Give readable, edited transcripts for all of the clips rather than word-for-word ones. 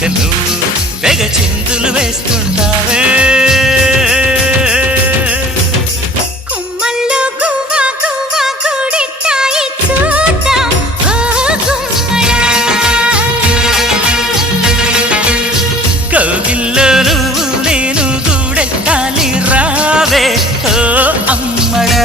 చాటుక నువ్వు తెగ చిందులు వేస్తుంటావే. కౌగిల్లో నువ్వు నేను గూడెట్టాలి రావే ఓ అమ్మడా.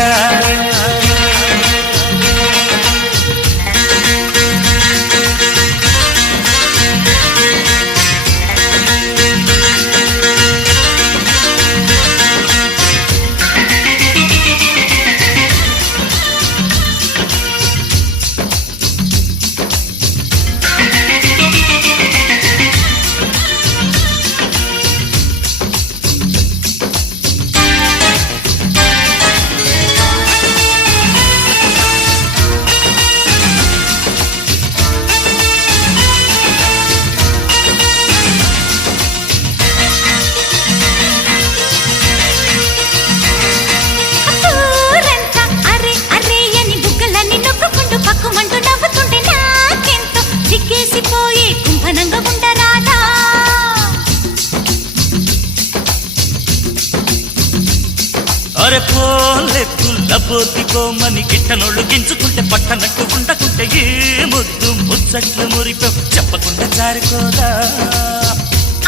అరే పోలే పుల్లబోతికోమని గిట్టనోళ్ళు గించుకుంటే పట్టనట్టు ఉండకుంటే ఏ ముద్దు ముచ్చట్లు మురిపో చెప్పకుండా జారిపోదా.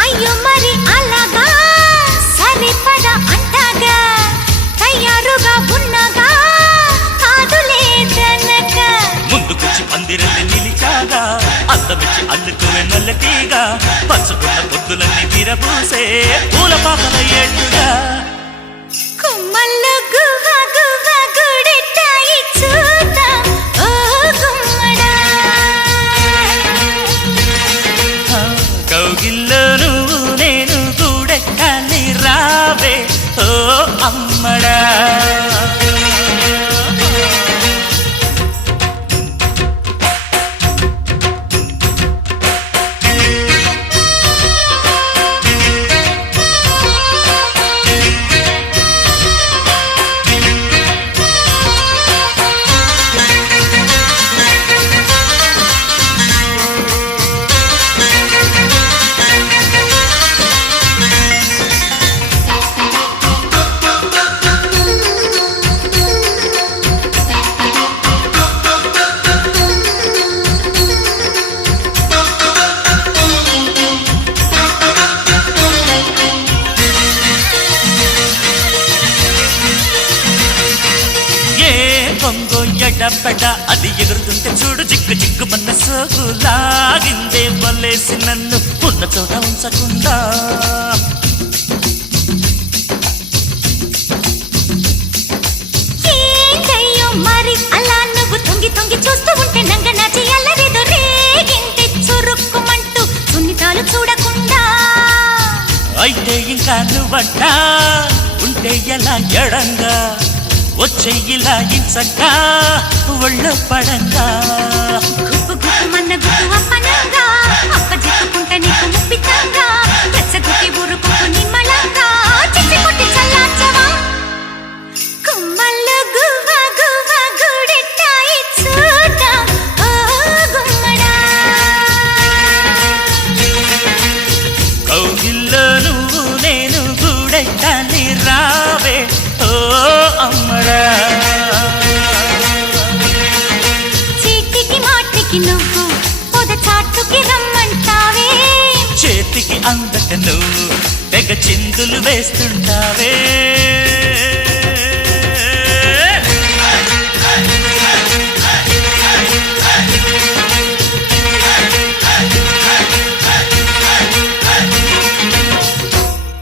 అయ్యో మరి అలాగా సరిపడ అంటాగా తయారుగా ఉన్నగా కాదులేదనక ముందుకొచ్చి పందిరల్ని నిలిచాగా అందమిచ్చి అల్లుకువే నల్లటీగా పంచుకున్న పొద్దులన్నీ విరబూసే పూల పాపల ఏళ్ళుగా. కుమ్మల్లో గువ్వ గువ్వ గుడెట్టాయి చూద్దాం ఓ గుమ్మడా. కౌగిల్లో నువ్వు నేను గూడెట్టాలి రావే ఓ అమ్మడా. ఎడపెడ అది ఎగురుతుంటే చూడు జిగ్గు జిగ్గు మన్న సోకు లాగిందే వల్లేసి నన్ను ఉన్న చోట ఉంచకుండా. ఏంటయ్యో మరి అలా నువ్వు తొంగి తొంగి చూస్తూ ఉంటే నంగ నాచి అల్లరేదో రేగింటి చురుక్కుమంటూ సున్నితాలు చూడకుండా. అయితే ఇంకా నువ్వంట ఉంటే ఎలా ఎడంగా వచ్చెయ్యిలా ఇంచగా ఒళ్ళు పడంగా. గుప్పు గుప్పుమన్న గుప్పు అప్పనంగా అప్ప జిక్కుకుంట నీకు ముప్పితంగా రెచ్చగొట్టి ఊరుకుంటూ నిమ్మలంగా చిచ్చి కొట్టి చల్లార్చవా. కుమ్మల్లో గువ్వ గువ్వ గుడెట్టాయి చూద్దాం ఓ గుమ్మడా. కౌగిల్లో నువ్వు నేను గూడెట్టాలి రావే ఓ అమ్మడా. చీటికి మాటికి నువ్వు పొద చాటుకి రమ్మంటావే. చేతికి అందక నువ్వు తెగ చిందులు వేస్తుంటావే.